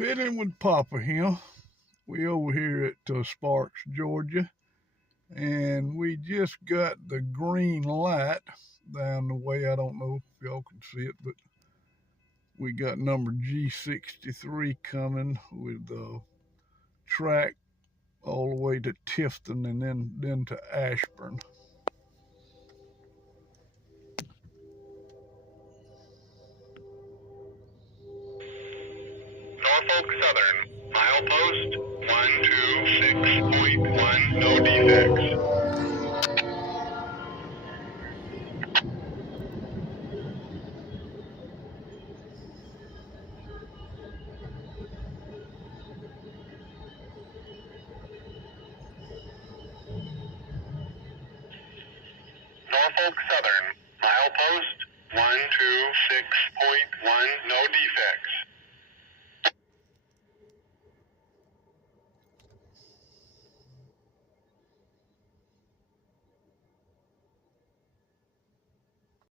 Pitting with Papa here. We over here at Sparks, Georgia, and we just got the green light down the way. I don't know if y'all can see it, but we got number G63 coming with the track all the way to Tifton and then to Ashburn. Norfolk Southern, milepost 126.1, no defects. Norfolk Southern, milepost 126.1, no defects.